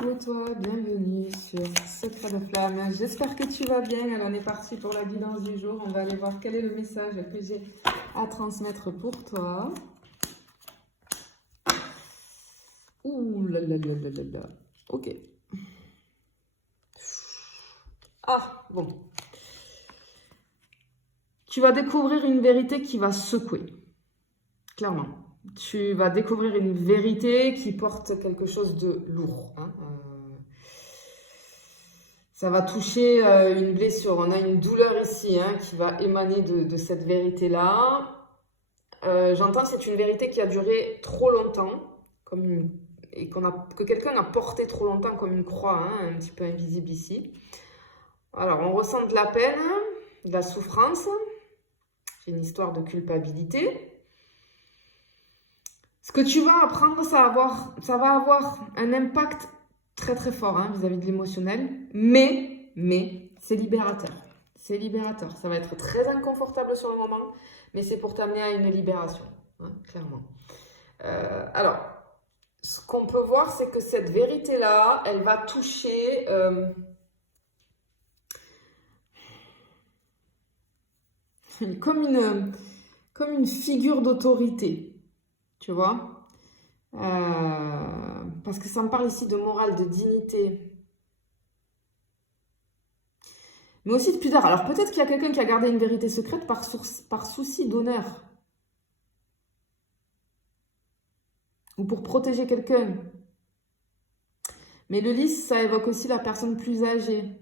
Coucou toi, bienvenue sur Secret de Flamme. J'espère que tu vas bien. Alors on est parti pour la guidance du jour. On va aller voir quel est le message que j'ai à transmettre pour toi. Ouh là là là là là là. Ok. Ah, bon. Tu vas découvrir une vérité qui va secouer. Clairement. Tu vas découvrir une vérité qui porte quelque chose de lourd. Ça va toucher une blessure. On a une douleur ici qui va émaner de cette vérité-là. J'entends que c'est une vérité qui a duré trop longtemps, que quelqu'un a porté trop longtemps comme une croix, un petit peu invisible ici. Alors, on ressent de la peine, de la souffrance. C'est une histoire de culpabilité. Ce que tu vas apprendre, ça va avoir un impact très très fort vis-à-vis de l'émotionnel, mais c'est libérateur. C'est libérateur. Ça va être très inconfortable sur le moment, mais c'est pour t'amener à une libération, clairement. Alors, ce qu'on peut voir, c'est que cette vérité-là, elle va toucher comme une figure d'autorité. Tu vois, parce que ça me parle ici de morale, de dignité, mais aussi de pudeur. Alors peut-être qu'il y a quelqu'un qui a gardé une vérité secrète par souci d'honneur, ou pour protéger quelqu'un. Mais le lys, ça évoque aussi la personne plus âgée.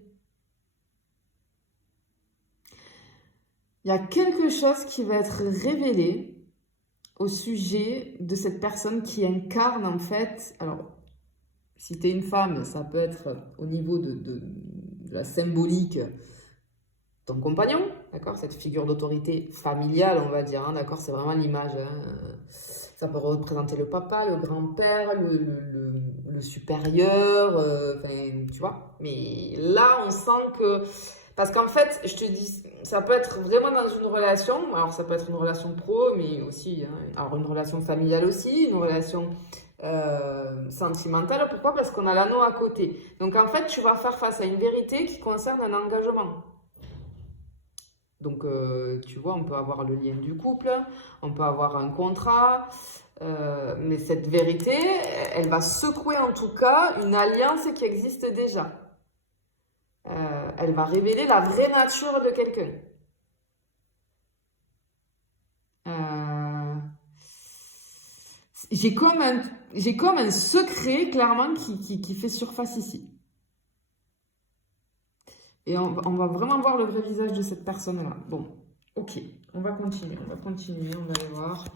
Il y a quelque chose qui va être révélé au sujet de cette personne qui incarne en fait, alors si tu es une femme, ça peut être au niveau de la symbolique, ton compagnon, d'accord, cette figure d'autorité familiale, on va dire, d'accord, c'est vraiment l'image, ça peut représenter le papa, le grand-père, le supérieur, tu vois, mais là on sent que, parce qu'en fait, je te dis, ça peut être vraiment dans une relation, alors ça peut être une relation pro, mais aussi, alors une relation familiale aussi, une relation sentimentale. Pourquoi? Parce qu'on a l'anneau à côté. Donc en fait, tu vas faire face à une vérité qui concerne un engagement. Donc tu vois, on peut avoir le lien du couple, on peut avoir un contrat, mais cette vérité, elle va secouer en tout cas une alliance qui existe déjà. Elle va révéler la vraie nature de quelqu'un. J'ai comme un secret, clairement, qui fait surface ici. Et on va vraiment voir le vrai visage de cette personne-là. Bon, ok, on va continuer, on va aller voir.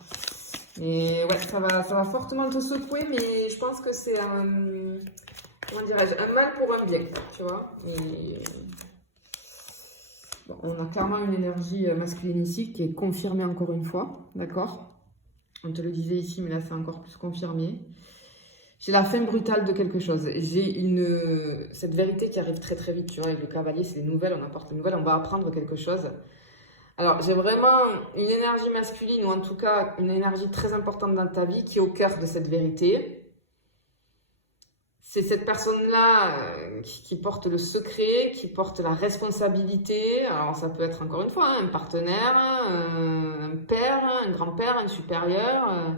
Et ouais, ça va fortement te secouer, mais je pense que c'est comment dirais-je, un mal pour un bien, tu vois. Et bon, on a clairement une énergie masculine ici qui est confirmée encore une fois, d'accord? On te le disait ici, mais là c'est encore plus confirmé. J'ai la fin brutale de quelque chose. J'ai cette vérité qui arrive très très vite, tu vois, avec le cavalier, c'est les nouvelles, on apporte les nouvelles, on va apprendre quelque chose. Alors, j'ai vraiment une énergie masculine, ou en tout cas une énergie très importante dans ta vie qui est au cœur de cette vérité. C'est cette personne-là qui porte le secret, qui porte la responsabilité. Alors, ça peut être encore une fois un partenaire, un père, un grand-père, un supérieur.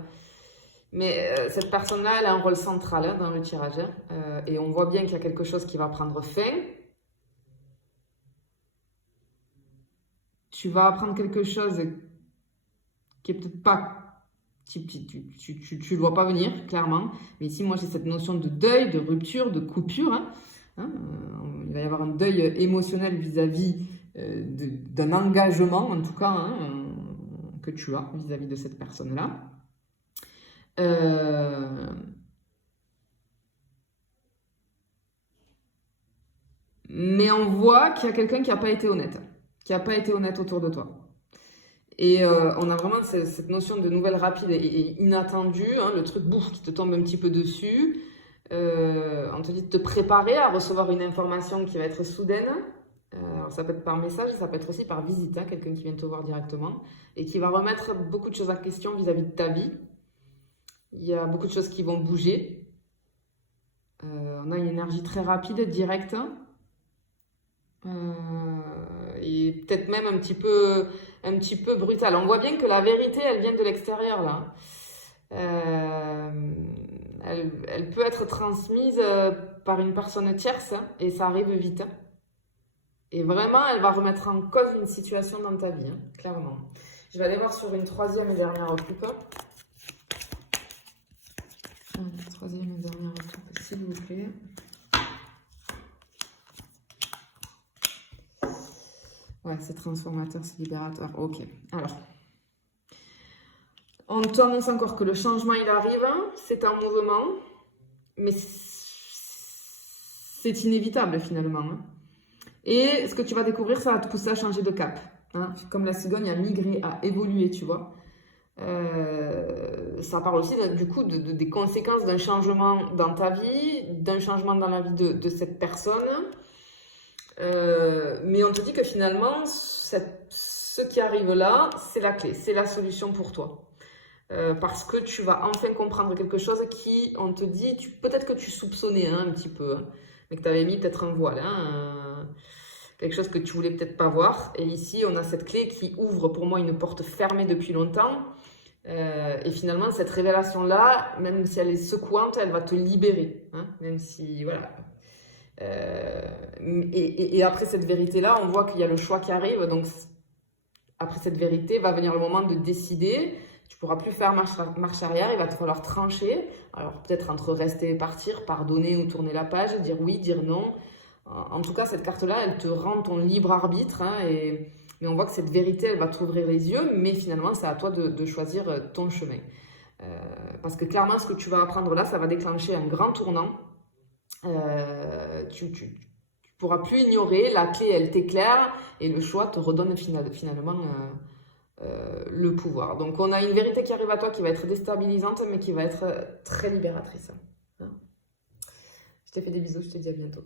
Mais cette personne-là, elle a un rôle central dans le tirage. Et on voit bien qu'il y a quelque chose qui va prendre fin. Tu vas apprendre quelque chose qui est peut-être pas... Tu le vois pas venir, clairement. Mais ici, moi, j'ai cette notion de deuil, de rupture, de coupure. Il va y avoir un deuil émotionnel vis-à-vis d'un engagement, en tout cas, que tu as vis-à-vis de cette personne-là. Mais on voit qu'il y a quelqu'un qui n'a pas été honnête autour de toi. Et on a vraiment cette notion de nouvelle rapide et inattendue, le truc bouffe qui te tombe un petit peu dessus. On te dit de te préparer à recevoir une information qui va être soudaine. Alors ça peut être par message, ça peut être aussi par visite, quelqu'un qui vient te voir directement et qui va remettre beaucoup de choses en question vis-à-vis de ta vie. Il y a beaucoup de choses qui vont bouger. On a une énergie très rapide, directe. Et peut-être même un petit peu brutale. On voit bien que la vérité, elle vient de l'extérieur, là. Elle peut être transmise par une personne tierce, hein, et ça arrive vite. Et vraiment, elle va remettre en cause une situation dans ta vie, hein, clairement. Je vais aller voir sur une troisième et dernière recoupe. Troisième et dernière recoupe, s'il vous plaît. Ouais, c'est transformateur, c'est libérateur. Ok, alors. On t'annonce encore que le changement, il arrive. C'est un mouvement. Mais c'est inévitable, finalement. Hein. Et ce que tu vas découvrir, ça va te pousser à changer de cap. Hein. Comme la cigogne a migré, a évolué, tu vois. Ça parle aussi, du coup, des conséquences d'un changement dans ta vie, d'un changement dans la vie de cette personne. Mais on te dit que finalement, ce qui arrive là, c'est la clé, c'est la solution pour toi. Parce que tu vas enfin comprendre quelque chose qui, on te dit, peut-être que tu soupçonnais hein, un petit peu, hein, mais que tu avais mis peut-être un voile, hein, quelque chose que tu voulais peut-être pas voir. Et ici, on a cette clé qui ouvre pour moi une porte fermée depuis longtemps. Et finalement, cette révélation-là, même si elle est secouante, elle va te libérer. Hein, même si, voilà. Et après cette vérité-là, on voit qu'il y a le choix qui arrive. Donc, après cette vérité, va venir le moment de décider. Tu ne pourras plus faire marche arrière, il va te falloir trancher. Alors, peut-être entre rester et partir, pardonner ou tourner la page, dire oui, dire non. En tout cas, cette carte-là, elle te rend ton libre arbitre. Hein, mais on voit que cette vérité, elle va t'ouvrir les yeux. Mais finalement, c'est à toi de choisir ton chemin. Parce que clairement, ce que tu vas apprendre là, ça va déclencher un grand tournant. Tu pourras plus ignorer, la clé elle t'éclaire et le choix te redonne finalement le pouvoir. Donc on a une vérité qui arrive à toi qui va être déstabilisante mais qui va être très libératrice. Hein. Je te fais des bisous, je te dis à bientôt.